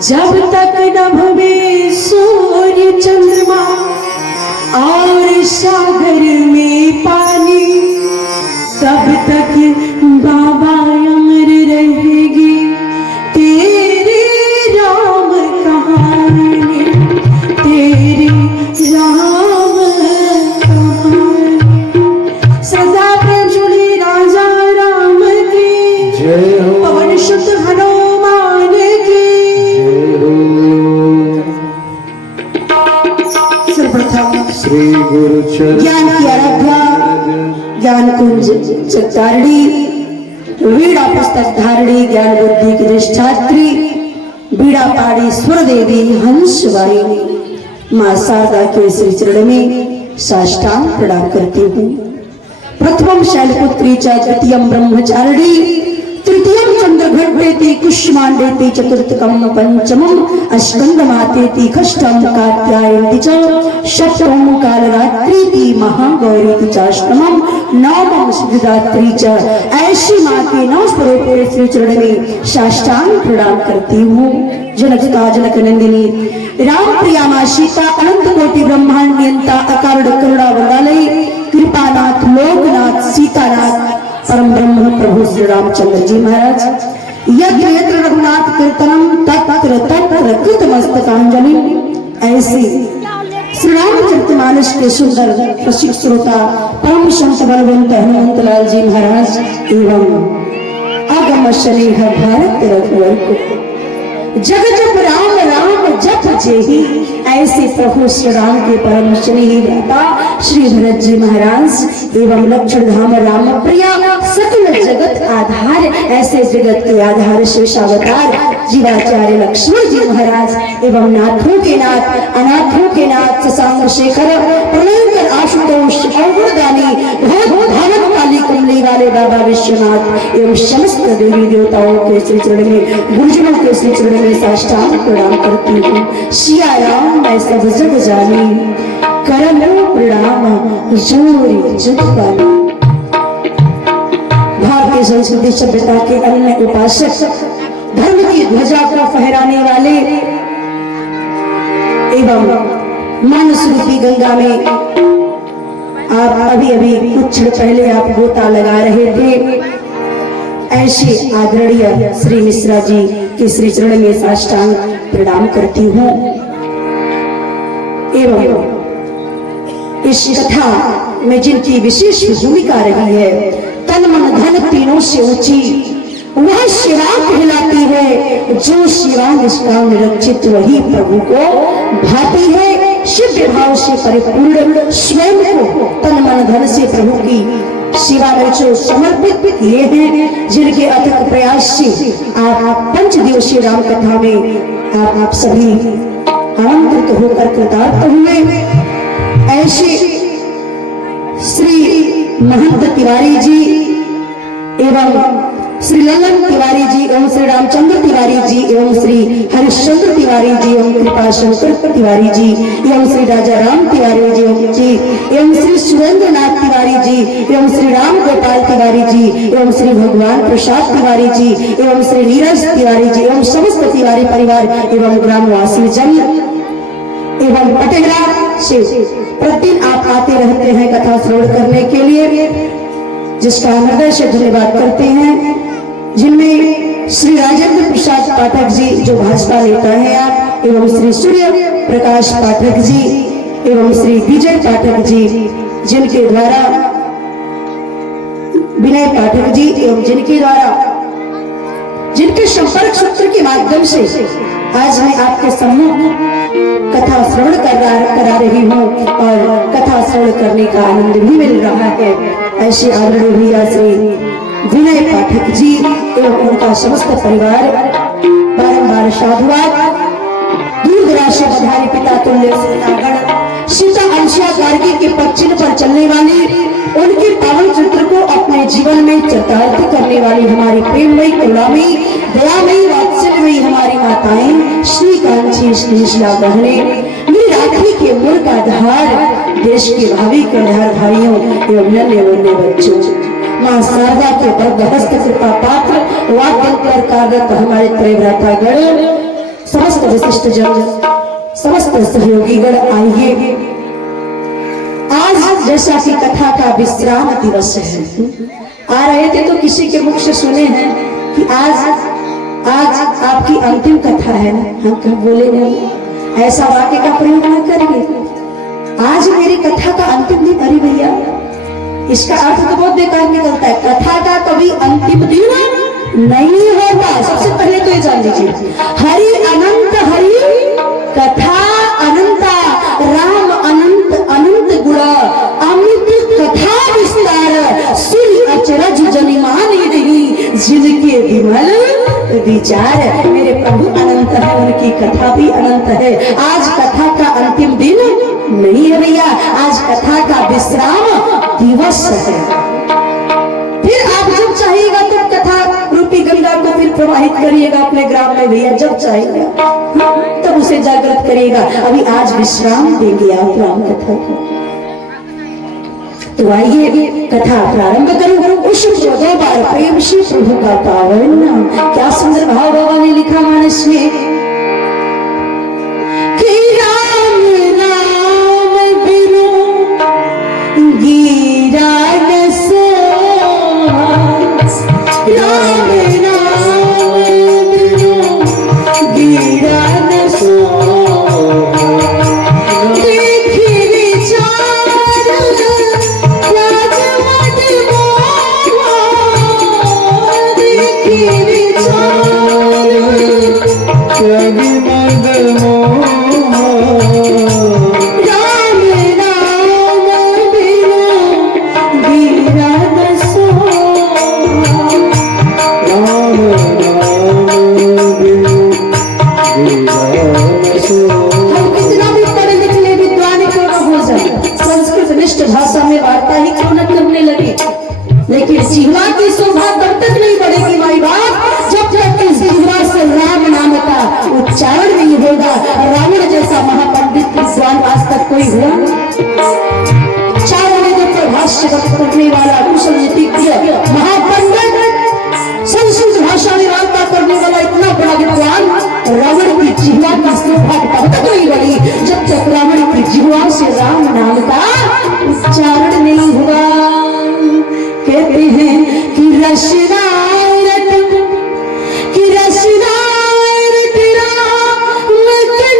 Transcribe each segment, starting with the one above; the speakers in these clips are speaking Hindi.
जब तक नभ में सूर्य चंद्रमा और सागर में पानी, तब तक बाबा अमर रहेगी तेरी राम कहानी, तेरी राम कहानी। सदा प्रेम जुली राजा राम की जय हो, पवन शुद्ध हनुमान की। सर्वप्रथम श्री गुरु ज्ञान की आराध्या ज्ञान कुंज चतारणी, वीणा पुस्तक धारणी, ज्ञान बुद्धि की अधिष्ठात्री, बीड़ा पाड़ी स्वर देवी हंस वाहिनी माँ शारदा के श्री चरण में साष्टांग प्रणाम करती हूँ। प्रथमम शैलपुत्री च द्वितीयम ब्रह्मचारिणी, तृतीयम चंद्रघंटेति कुष्मांडेति, चतुर्थकम पंचमम स्कंदमातेति, षष्ठम कात्यायन्ति च, सप्तमम कालरात्रिति, महागौरीति चाष्टमम, नवमम सिद्धिदात्री च। ऐसी माँ के 9 स्वरूपों के श्री चरण में साष्टांग प्रणाम करती हूँ। जनकता जनक नंदिनी राम प्रिया माँ सीता, अनंत कोटि ब्रह्मांड नियंता, अकारण करुणा वरदालयी, कृपानाथ लोकनाथ सीतानाथ परम ब्रह्म प्रभु श्री रामचंद्र जी महाराज। यज्ञ यत्र रघुनाथ कीर्तनम तत्र तत्र कृतमस्तकांजलि। ऐसे श्री रामचरितमानस के सुंदर रसिक श्रोता परम संत बलवंत हनुमंत लाल जी महाराज एवं आगम स्नेह भारत रघुवर को जग जप राम राम जप जेहि। ऐसे प्रभु श्री राम के परम स्नेही दाता श्री भरत जी महाराज एवं लक्ष्मण धाम राम प्रिया सकल जगत आधार, ऐसे जगत के आधार शेषावतार जीवाचार्य लक्ष्मण जी महाराज एवं नाथों के नाथ अनाथों के नाथ शशांक शेखर प्रलयंकर आशुतोष अवगुणदानी धावक काली कमली वाले बाबा विश्वनाथ एवं समस्त देवी देवताओं के श्री चरण में गुरुजनों के श्री चरण में साष्टांग प्रणाम करती हूँ। सिया राम मैं सब जग जानी, करमो प्रणाम जोरी जग पानी। भारतीय संस्कृति सभ्यता के अन्य उपासक, धर्म की ध्वजा को फहराने वाले एवं मानस रूपी गंगा में आप अभी कुछ क्षण पहले आप गोता लगा रहे थे। ऐसे आदरणीय श्री मिश्रा जी के श्री चरण में साष्टांग प्रणाम करती हूँ। एवं इस कथा में जिनकी विशेष भूमिका रही है, तन मन धन तीनों से ऊंची वह शिवा कहलाती है। जो शिवा निष्काम निरक्षित वही प्रभु को भाती है। शिव भाव से परिपूर्ण स्वयं को तन मन धन से प्रभु की सेवा में जो समर्पित किए हैं, जिनके अथक प्रयास से आप 5 दिवसीय राम कथा में आप सभी आमंत्रित होकर कृतार्थ हुए। ऐसे श्री महंत तिवारी जी एवं श्री ललन तिवारी जी एवं श्री रामचंद्र तिवारी जी एवं श्री हरिश्चंद्र तिवारी जी एवं कृपा शंकर तिवारी जी एवं श्री राजा राम तिवारी जी एवं श्री सुरेंद्र नाथ तिवारी जी एवं श्री राम गोपाल तिवारी जी एवं श्री भगवान प्रसाद तिवारी जी एवं श्री नीरज तिवारी जी एवं समस्त तिवारी परिवार एवं ग्रामवासी जन एवं पटेहरा से प्रतिदिन आप आते रहते हैं कथा श्रवण करने के लिए, जिसका हृदय से धन्यवाद करते हैं। जिनमें श्री राजेंद्र प्रसाद पाठक जी जो भाजपा नेता है आप, एवं श्री सूर्य प्रकाश पाठक जी एवं श्री विजय पाठक जी, जिनके द्वारा विनय पाठक जी एवं जिनके संपर्क सूत्र के माध्यम से आज मैं आपके सम्मुख कथा श्रवण करा रही हूँ और कथा श्रवण करने का आनंद भी मिल रहा है। ऐसे आदरणीय भैया श्री विनय पाठक जी एवं उनका समस्त परिवार बारंबार साधुवाद। दूर दराज से बधाई पिता तुल्य सेनागण सीता अंशिया गार्गी के पद पर चलने वाली उनके पावन चित्र को अपने जीवन में चरितार्थ करने वाली हमारी प्रेममयी करुणामयी दयामयी वात्सल्यमयी हमारी माताएं श्री कांची श्रीशिला बहने, मेरी राखी के मूल का आधार देश के भावी कल्याण भाइयों एवं नन्हे मुन्ने बच्चों, माँ शारदा के बरदहस्त कृपा पात्र वाक्य पर कार्यरत हमारे प्रेमव्रतागण, समस्त विशिष्ट जन, समस्त सहयोगी गण, आइए आज जैसा कि कथा का विश्राम दिवस है, आ रहे थे तो किसी के मुख से सुने हैं कि आज आपकी अंतिम कथा है ना, हम कब बोले नहीं, ऐसा वाक्य का प्रयोग न करिए। आज मेरी कथा का अंतिम दिन, अरे भैया इसका अर्थ तो बहुत बेकार निकलता है। कथा का कभी अंतिम दिन नहीं होता, सबसे पहले तो ये जान लीजिए। हरि अनंत हरि कथा अनंता, राम अनंत अनंत गुण, अमित कथा विस्तार, सुन अचरज जनिमान नहीं जिनके विमल विचार। मेरे प्रभु अनंत है, उनकी कथा भी अनंत है। आज कथा का अंतिम दिन नहीं है भैया, आज कथा का विश्राम दिवस है। फिर आप जब चाहिएगा तो कथा रूपी गंगा को फिर प्रवाहित करिएगा अपने ग्राम में भैया, जब चाहिएगा तब उसे जागृत करिएगा। अभी आज विश्राम देंगे आप राम कथा को। तो आइए कथा प्रारंभ करूं। उस 14 बार प्रेम से प्रभु का पावन नाम। क्या सुंदर भाव बाबा ने लिखा मानस में, कि राम नाम बिनु गिरा न सोहास, राम नाम बिनु गिरा न सोहास, देखी विचार राज मद मोहा, देखी विचार राज मद मोहा, राम नाम बिनु गिरा न सोहास, राम नाम बिनु गिरा न सोहास। हम कितना भी पढ़े लिखे विद्वान क्यों न हो जाए, संस्कृत निष्ठ भाषा में वार्ता ही क्यों न करने लगे, लेकिन जिह्वा की शोभा तब तक नहीं बढ़ेगी माई बाप, जब तक इस जिह्वा से राम नाम का उच्चारण नहीं होगा। रावण जैसा महापंडित विद्वान आज तक कोई हुआ? चारों वेदों पर भाष्य करने वाला कुशल नीतिज्ञ महापंडित, संस्कृत भाषा में वार्ता करने वाला इतना बड़ा विद्वान, रावण की जिह्वा की शोभा तब तक नहीं बढ़ी जब तक रावण की जिह्वा से राम नाम का उच्चारण नहीं हुआ। कहते हैं कि रचना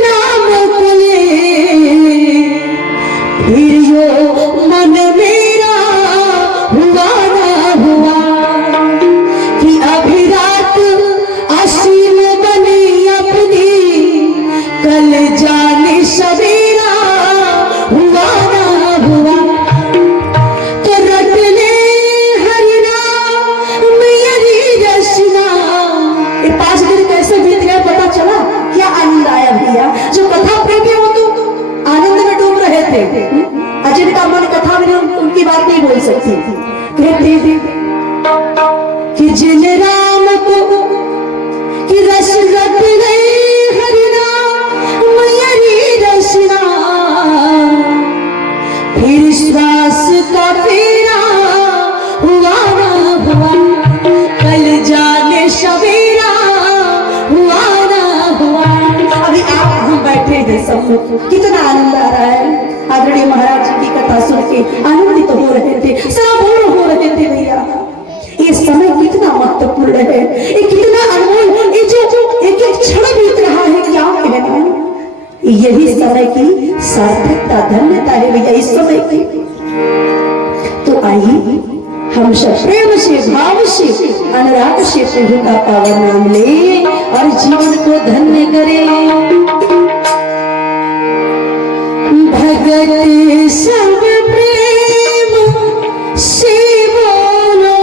नाम को ले, फिर यो मन मेरा हुआ ना हुआ, कि अभी रात असीम बनी अपनी, कल जाने सवेरा हुआ ना हुआ, तो रट ले हरि नाम मेरी रचना। ये 5 दिन कैसे बीत गए पता चला? क्या आनंद आया भैया, जो कथा प्रेमी हो तो आनंद में डूब रहे थे, जिनका मन कथा में उनकी बात नहीं बोल सकती। कहते हैं कि जिन राम को कि रस रट गई हरि नाम मेरी रचना, फिर श्वास का फेरा हुआ ना हुआ, कल जाने सवेरा हुआ ना हुआ। अभी आप हम बैठे हैं के सम्मुख कितना आनंद आ रहा है। आदरणीय महाराज जी की कथा सुन के आनंदित हो रहे थे, सराबोर हो रहे थे भैया। ये समय कितना महत्वपूर्ण है, ये कितना अनमोल, ये जो एक एक क्षण बीत रहा है, क्या कहना। यही समय की सार्थकता, धन्यता है भैया इस समय की। तो आइए हम सब प्रेम से, भाव से, अनुराग से प्रभु का पावन नाम ले और जीवन को धन्य करें। भगत सब प्रेम से बोलो,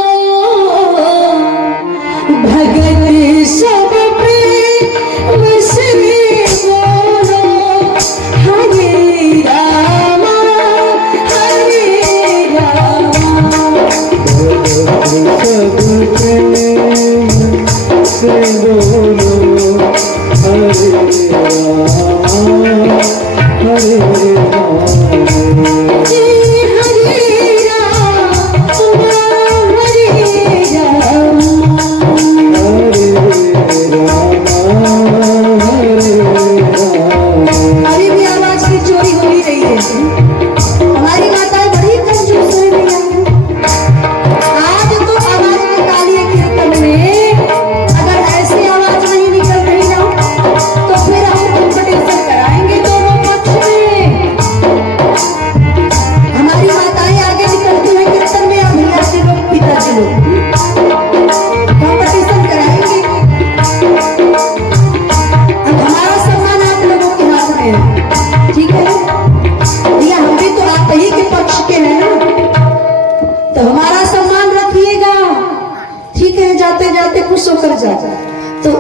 भगत सब प्रेम से बोलो, हरे राम हरे राम। सब प्रेम से बोलो, हरे राम हरे राम। तो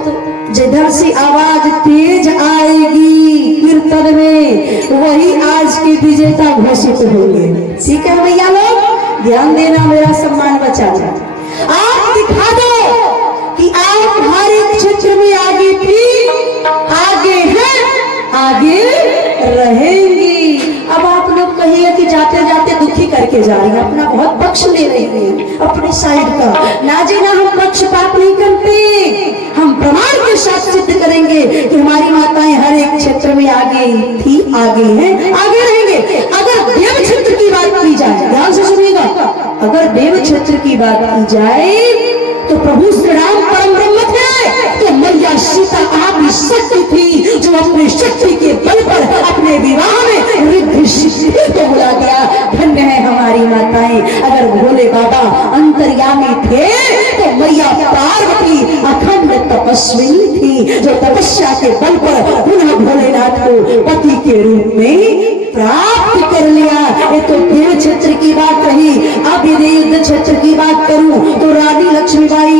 जिधर से आवाज तेज आएगी कीर्तन में, वही आज के विजेता घोषित होंगे। ठीक है भैया लोग, ध्यान देना, मेरा सम्मान बचाना। आप दिखा दो कि आप हर एक क्षेत्र में आगे थी, आगे हैं, आगे रहेंगी। अब आप लोग कहिए कि जाते जाते दुखी करके जा रही है, अपना बहुत पक्ष ले रही है अपने साइड का। ना जी ना, हम पक्षपात नहीं करते, हम प्रमाण के साथ सिद्ध करेंगे कि हमारी माताएं हर एक क्षेत्र में आगे थी, आगे हैं, आगे रहेंगे। अगर देव क्षेत्र की बात की जाए, ध्यान से सुनिएगा, अगर देव क्षेत्र की बात की जाए तो प्रभु श्री राम परम ब्रह्म थे, तो मैया सीता आप शक्ति थी, जो अपनी शक्ति के बल पर अपने विवाह में रिद्धि सिद्धि को बुला दिया। धन्य है हमारी माताएं। अगर भोले बाबा अंतर्यामी थे तो मैया पार्वती अखंड तपस्विनी थी, जो तपस्या के बल पर पुनः भोलेनाथ को पति के रूप में प्राप्त कर लिया। ये तो देव क्षेत्र की बात रही। अब यदि युद्ध क्षेत्र की बात करूं तो रानी लक्ष्मीबाई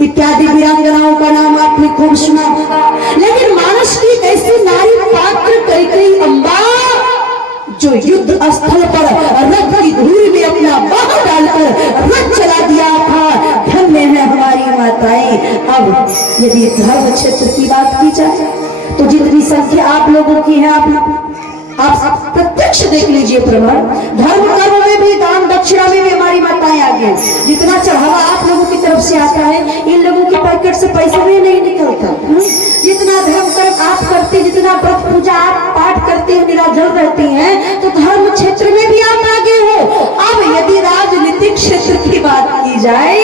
इत्यादि वीरांगनाओं का नाम आपने खूब सुना होगा। लेकिन मानस की ऐसी नारी पात्र कैकेयी अम्बा, जो युद्ध स्थल पर रथ की धूल में अपना बाह डालकर रथ चला दिया था। धन्य है हमारी माताएं। अब यदि धर्म क्षेत्र की बात की जाए तो जितनी संख्या आप लोगों की है, आप प्रत्यक्ष देख लीजिए प्रमाण। धर्म कर्म में भी, दान दक्षिणा में भी हमारी माताएं आगे। जितना चढ़ावा आप लोगों की तरफ से आता है, इन लोगों के पैकेट से पैसा भी नहीं निकलता। जितना धर्म कर्म आप करते, जितना व्रत पूजा आप पाठ करते हैं, निराजल रहती हैं, तो धर्म क्षेत्र में भी आप आगे हो। अब यदि राजनीतिक क्षेत्र की बात की जाए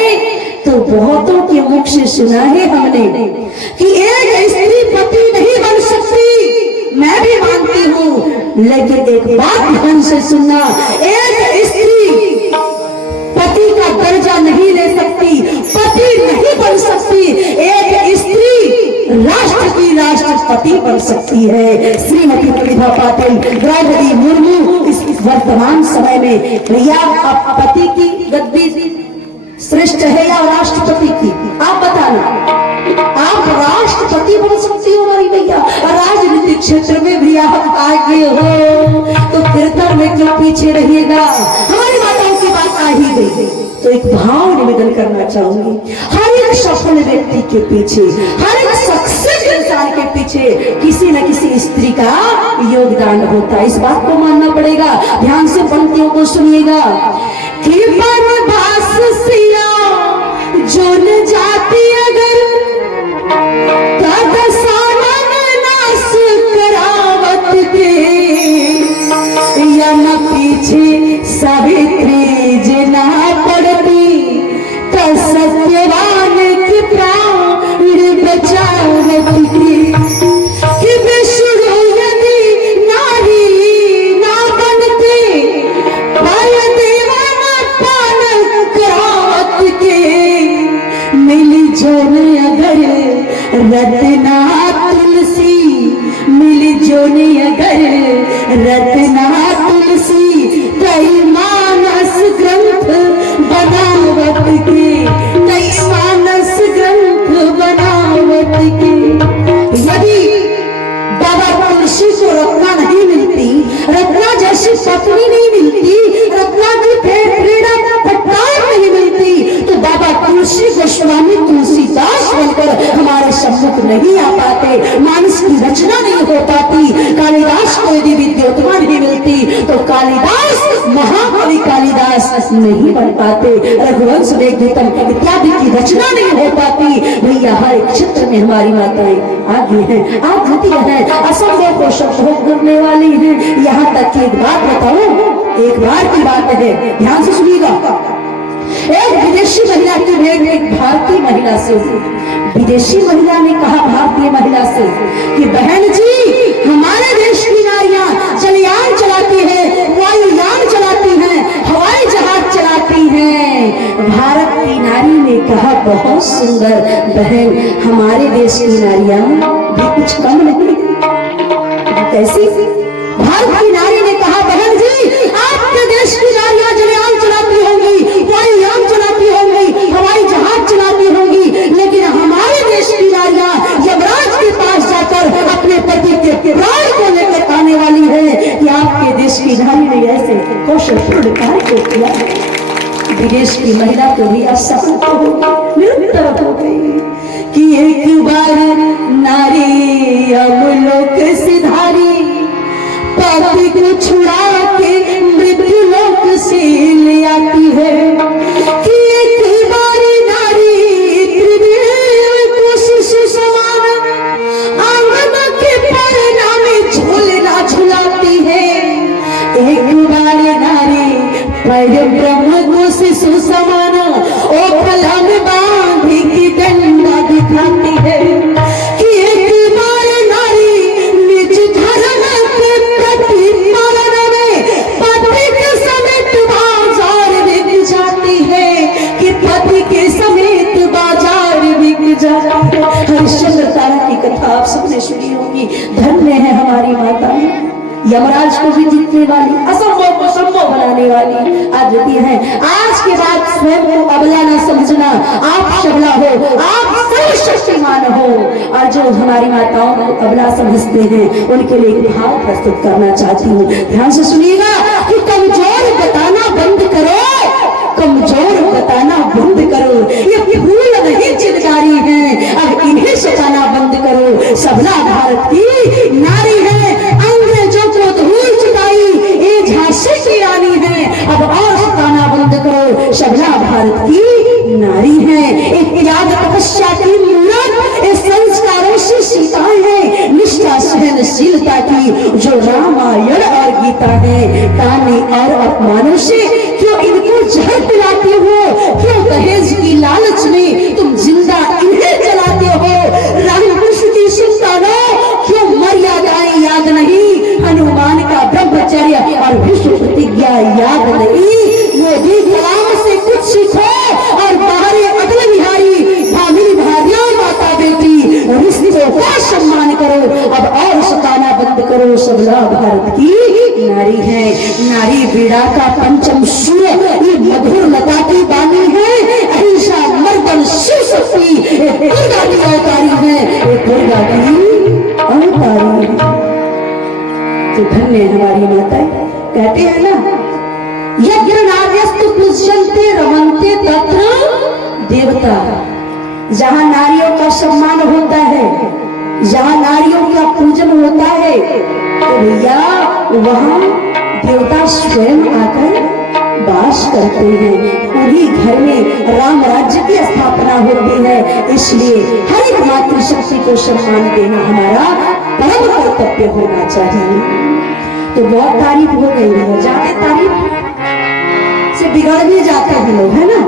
तो बहुतों के मुख से सुना है हमने कि एक स्त्री पति नहीं बन सकती। मैं भी मानती हूँ, लेकिन एक बात ध्यान से सुनना, एक स्त्री पति का दर्जा नहीं ले सकती, पति नहीं बन सकती। एक स्त्री राष्ट्र की राष्ट्रपति बन सकती है। श्रीमती प्रतिभा पाटिल, द्रौपदी मुर्मू इस वर्तमान समय में, भैया आप पति की गद्दी श्रेष्ठ है या राष्ट्रपति की? आप बताना। आप राष्ट्रपति बन सकती हो हमारी भैया, और राजनीतिक क्षेत्र में भी आप आगे हो, तो कीर्तन में क्यों पीछे रहिएगा? हमारी माताओं की बात आ ही गई तो एक भाव निवेदन करना चाहूंगी। हर एक सफल व्यक्ति के पीछे, हर एक सक्सेस इंसान के पीछे किसी न किसी स्त्री का योगदान होता है। इस बात को मानना पड़ेगा। ध्यान से पंक्तियों को सुनिएगा कि बनवास सिया जो न जाती अगर तद सानन नास कराव, रत्ना तुलसी मिल जोनी अगर रत्ना तुलसी कई मानस ग्रंथ बनावत के, कई मानस ग्रंथ बनावत के। यदि बाबा तुलसी को रत्ना नहीं मिलती, रत्ना जैसी पत्नी नहीं मिलती, रत्ना की प्रेरणा पट्टार नहीं मिलती, तो बाबा तुलसी गोस्वामी तुलसीदास बनकर हमारे सम्मुख नहीं आ पाते, मानस की रचना नहीं हो पाती। कालिदास को यदि विद्योत्मा नहीं मिलती तो कालिदास महाकवि कालिदास नहीं बन पाते, रघुवंश मेघदूतम इत्यादि की रचना नहीं हो पाती। भैया हर एक क्षेत्र में हमारी माताएं आगे हैं, आकृतियां हैं, असंभव को संभव करने वाली हैं। यहाँ तक की एक बात बताऊं, एक बार की बात है, ध्यान से सुनिएगा। एक विदेशी महिला की भेंट एक भारतीय महिला से हुई। विदेशी महिला ने कहा भारतीय महिला से कि बहन जी, हमारे देश की नारियां जलयान चलाती हैं, वायुयान चलाती हैं, हवाई जहाज चलाती हैं। भारत की नारी ने कहा बहुत सुंदर बहन, हमारे देश की नारियां भी कुछ कम नहीं। कैसी? भारत की नारी ने कहा बहन जी, आपके देश की नारियां जलयान चलाती होंगी, वायुयान चलाती होंगी, हवाई जहाज चलाती होंगी, लेकिन हमारे देश की नारियां यमराज के पास जाकर अपने पति के प्राण को लेकर आने वाली है कि आपके देश की नारी ने ऐसे कौशलपूर्ण कार्य को किया। विदेश की महिला को भी असफल हो गई, निरुत्तर हो गई कि एक बार नारी अवलोक सिधारी, पति को छुड़ा के मृत्यु लोक से ले आती है। कि एक बारी नारी त्रिदेव को शिशु समान आंगन के पलना में झूलना झुलाती है। एक बारी नारी पर ब्रह्म को शिशु समान ओ फला में बांधी की डंडा दिखाती है। कि एक बार नारी निज धर्म के प्रति पालन में पति के समेत बाजार बिक जाती है। कि पति के समेत बाजार बिक जाती है। हरिश्चंद्र तारा की कथा आप सबने सुनी होगी। धन्य है हमारी माताएं, यमराज को भी जीतने वाली, असंभव को संभव बनाने वाली आकृति है। आज के बाद स्वयं को अबला न समझना, आप सबला हो, आप सर्वशक्तिमान हो। और जो हमारी माताओं को अबला समझते हैं उनके लिए एक भाव प्रस्तुत करना चाहती हूँ। ध्यान से सुनिएगा कि कमजोर बताना बंद करो, कमजोर बताना बंद करो। ये फूल नहीं चिंगारी है, अब इन्हें सताना बंद करो। सबला भारत की नारी है, अंग्रेजों को धूल चुकाई, ये झांसी की रानी है, अब और सताना बंद करो। सबला भारत की नारी है, एक त्याग तपस्या की मूरत, इस संस्कारों से सीताएं हैं, निष्ठा सहनशीलता की जो रामायण और गीता है। ताने और अपमानों से क्यों इनको जहर पिलाते हो, क्यों दहेज की लालच में तुम जिंदा इन्हें जलाते हो। रामकृष्ण की संतानों, क्यों मर्यादाएं याद नहीं, हनुमान का ब्रह्मचर्य और विश्व प्रतिज्ञा याद नहीं। मोदी कलाम से कुछ सीखो और बाहरी अटल बिहारी भाभी भारियों माता बेटी रिश्तों का सम्मान करो, अब और सताना बंद करो। सबला भारत की नारी है, नारी वीणा का पंचम सुर, ये मधुर लता की बानी है। अहिंसा मर्दन शिव शक्ति दुर्गा की अवतारी है, दुर्गा की अवतारी है। तो धन्य हमारी माताएं। कहते हैं ना, यज्ञ नार्यस्तु पूज्यन्ते रमन्ते तत्र देवता। जहाँ नारियों का सम्मान होता है, जहाँ नारियों का पूजन होता है, तो भैया वहाँ देवता स्वयं आकर वास करते हैं। उन्हीं घर में राम राज्य की स्थापना होती है। इसलिए हर एक मातृशक्ति को सम्मान देना हमारा परम कर्तव्य होना चाहिए। तो बहुत तारीफ हो गई है, जाते तारीफ से बिगड़ भी जाते हैं लोग, है ना।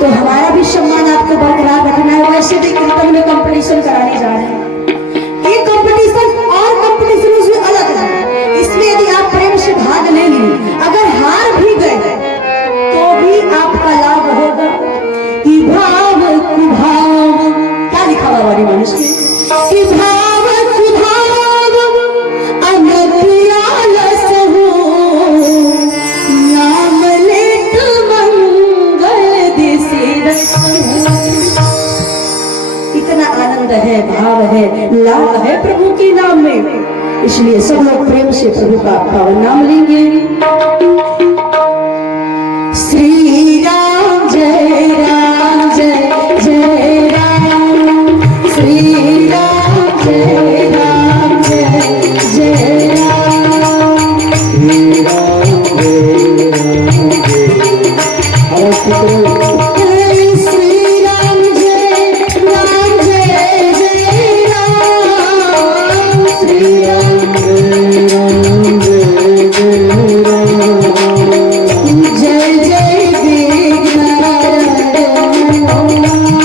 तो हमारा भी सम्मान आपको बरकरार रखना है। वैसे भी कीर्तन में कंपटीशन कराने जा रहे हैं, ये कंपटीशन और कंपटीशन से अलग है। इसलिए यदि आप प्रेम से भाग ले ली, अगर हार भी गए तो भी आपका लाभ होगा। कि भाव कुभाव, क्या लिखा हुआ बड़ी मनुष्य, लाभ है प्रभु के नाम में। इसलिए सब लोग प्रेम से प्रभु का पावन नाम लेंगे। श्री राम जय राम जय जय राम, श्री राम जय राम जय जय राम, श्री राम जय राम जय। श्री राम जय राम जय जय राम, श्री राम जय राम जय जय राम। जय जय विघ्नहरण, जय जय विघ्नहरण।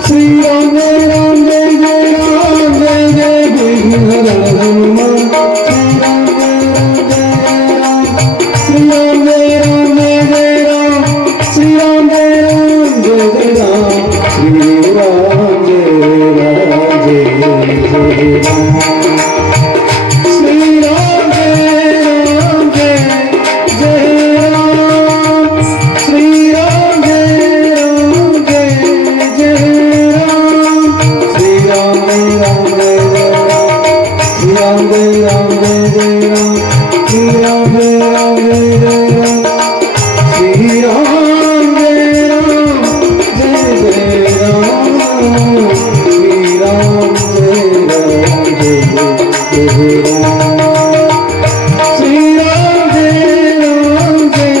श्री राम जय राम जय जय राम, जय जय विघ्नहरण हनुमान। श्री राम जय राम जय जय राम, श्री राम जय राम जय जय राम, श्री राम जय राम जय जय राम, श्री राम जय राम जय जय राम, श्री राम जय राम जय जय राम, श्री राम जय राम जय जय राम, श्री राम जय राम जय जय राम, श्री राम जय राम जय जय राम, श्री राम जय राम जय जय राम, श्री राम जय राम जय जय राम, श्री राम जय राम जय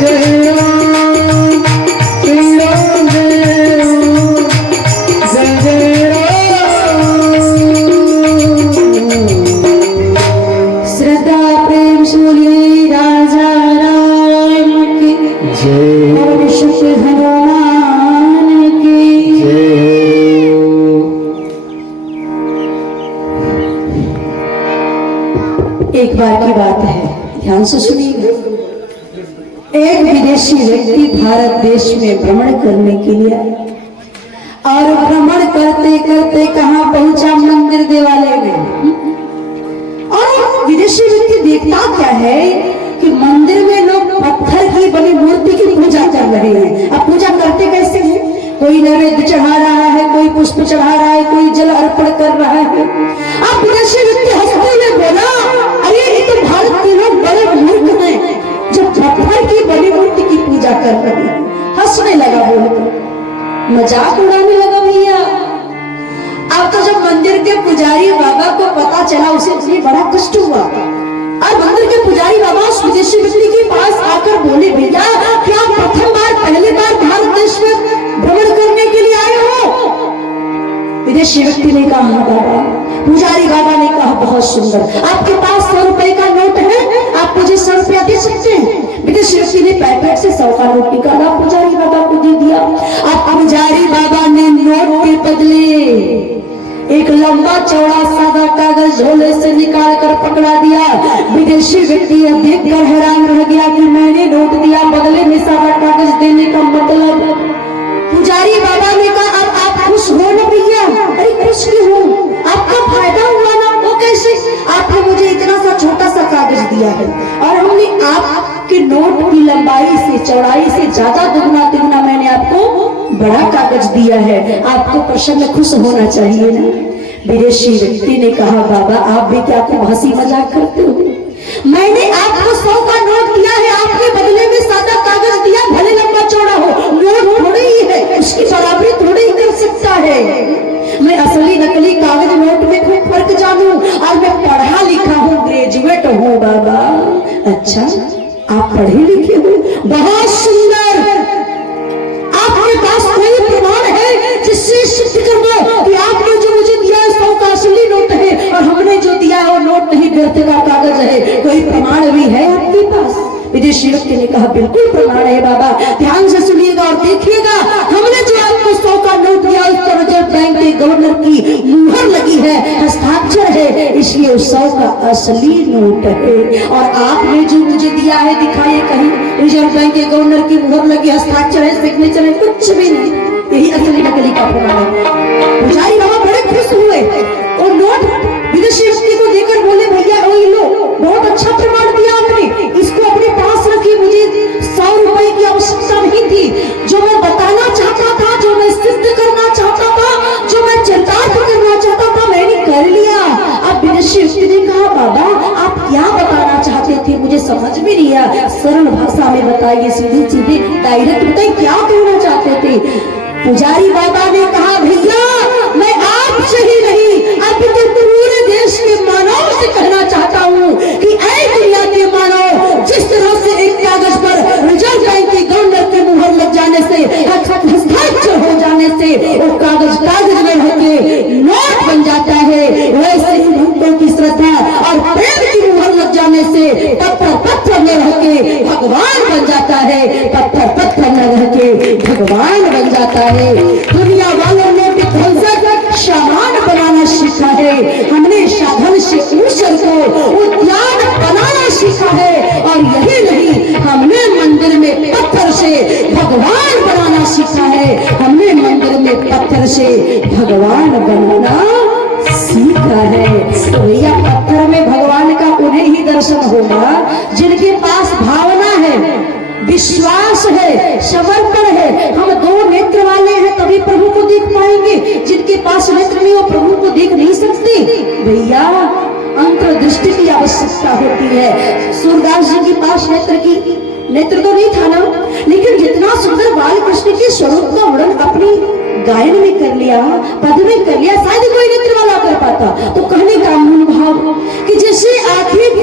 जय राम, श्री राम जय राम जय जय राम। श्रद्धा प्रेम सूर्य राजा राम की जय और शुक्र हनुमान की। जय। एक बार की बात है, ध्यान से सुनिए। एक विदेशी व्यक्ति भारत देश में भ्रमण करने के लिए आया और भ्रमण करते करते कहाँ पहुंचा? मंदिर देवालय में। और विदेशी व्यक्ति देखता क्या है कि मंदिर में लोग पत्थर की बनी मूर्ति की पूजा कर रहे हैं। अब पूजा करते कैसे हैं? कोई नैवेद्य चढ़ा रहा है, कोई पुष्प चढ़ा रहा है, कोई जल अर्पण कर रहा है। अब विदेशी व्यक्ति हंसते हुए बोला, अरे ये तो भारत के लोग बड़े मूर्ख हैं जो पत्थर की बनी मूर्ति की पूजा कर रहे हैं। हंसने लगा, बोलकर मजाक उड़ाने लगा। भैया अब तो जब मंदिर के पुजारी बाबा को पता चला, उसे बड़ा कष्ट हुआ। और मंदिर के पुजारी बाबा उस विदेशी व्यक्ति के पास आकर बोले, भैया क्या प्रथम बार पहली बार भारत देश में भ्रमण करने के लिए आए हो? विदेशी व्यक्ति ने कहा, हाँ बाबा। पुजारी बाबा ने कहा, बहुत सुंदर, आपके पास 100 रुपए का नोट है, आप मुझे 100 रुपया दे सकते हैं? विदेशी व्यक्ति ने पैकेट से 100 का नोट निकाला, पुजारी बाबा को दे दिया। अब पुजारी बाबा ने नोट के बदले एक लंबा चौड़ा सादा कागज झोले से निकाल कर पकड़ा दिया। विदेशी व्यक्ति यह देखकर हैरान रह गया कि मैंने नोट दिया, बदले में सादा कागज देने का मतलब। पुजारी बाबा ने कहा, अब आप खुश हो ना भैया? अरे खुश क्यों हूँ, आपका फायदा हुआ ना। वो कैसे? आपने मुझे इतना सा छोटा सा कागज दिया है और हमने आपके नोट की लंबाई से चौड़ाई से ज्यादा दुगना तिगुना मैंने आपको बड़ा कागज दिया है। आपको प्रसन्न खुश होना चाहिए ना। विदेशी व्यक्ति ने कहा, बाबा आप भी क्या खूब हंसी मजाक करते हो? मैंने आपको 100 का नोट दिया है, आपने बदले में सादा कागज दिया, भले लंबा चौड़ा हो, नोट थोड़े ही है, उसकी बराबरी थोड़े ही कर सकता है। मैं असली नकली कागज नोट में खूब फर्क जानू और मैं पढ़ा लिखा हूँ, ग्रेजुएट हूँ बाबा। अच्छा आप पढ़े लिखे हो, बहुत सुंदर। आपके पास कोई प्रमाण है जिससे सिद्ध कर दो कि आपने जो मुझे दिया है 100 का असली नोट है और हमने जो दिया है वो नोट नहीं, व्यर्थ का कागज है? कोई प्रमाण भी है आपके पास? विदेशी व्यक्ति ने कहा, बिल्कुल प्रमाण है बाबा, ध्यान से सुनिएगा और देखिएगा। हमने जो आपको 100 का नोट दिया उस पर रिजर्व बैंक के गवर्नर की मुहर लगी है, हस्ताक्षर है, इसलिए ये 100 का असली नोट है। और आपने जो मुझे दिया है दिखाइए कहीं रिजर्व बैंक के गवर्नर की मुहर लगी, हस्ताक्षर है, सिग्नेचर है, कुछ भी नहीं। यही असली नकली का प्रमाण है। पुजारी बाबा बड़े खुश हुए और नोट विदेशी व्यक्ति को देकर बोले, भैया वही लो, बहुत अच्छा प्रमाण दिया आपने, इसको अपने पास रखिए। मुझे 100 रुपए की आवश्यकता नहीं थी। जो मैं बताना चाहता था, जो मैं सिद्ध करना चाहता था, जो मैं चरितार्थ करना चाहता था, मैंने कर लिया। अब विदेशी व्यक्ति ने कहा, बाबा आप क्या बताना चाहते थे, मुझे समझ में नहीं आया, सरल भाषा में बताइए, सीधे सीधे डायरेक्ट बताइए क्या कहना चाहते थे। पुजारी बाबा ने कहा, भैया मैं आपसे ही नहीं अपितु पूरे देश के मानव से कहना चाहता हूँ कि ऐ दुनिया के मानव, जिस तरह से एक कागज पर रिजर्व बैंक के गवर्नर के मुहर लग जाने से, हस्ताक्षर हो जाने से वो कागज में रह के नोट बन जाता है, वैसे ही भक्तों की श्रद्धा और प्रेम की मुहर लग जाने से पत्थर में रह के भगवान बन जाता है, पत्थर में रह के भगवान बन जाता है। दुनिया वालों ने विध्वंसक सामान बनाना सीखा है, हमने साधन से ऊषर को उद्यान बनाना सीखा है। और यही नहीं, हमने मंदिर में पत्थर से भगवान बनाना सीखा है, हमने मंदिर में पत्थर से भगवान बनाना सीखा है। तो भैया पत्थर में भगवान का उन्हें ही दर्शन होगा जिनके पास भावना है, विश्वास है, समर्पण है। हम 2 नेत्र वाले हैं तभी प्रभु को देख पाएंगे, जिनके पास नेत्र नहीं वो प्रभु को देख नहीं सकते। भैया अंतर्दृष्टि की आवश्यकता होती है। सूरदास जी के पास नेत्र तो नहीं था ना, लेकिन जितना सुंदर बाल कृष्ण के स्वरूप का वर्णन अपनी गायन में कर लिया, पद में कर लिया, शायद कोई नेत्र वाला कर पाता। तो कहने का मूल भाव कि जैसे आंखें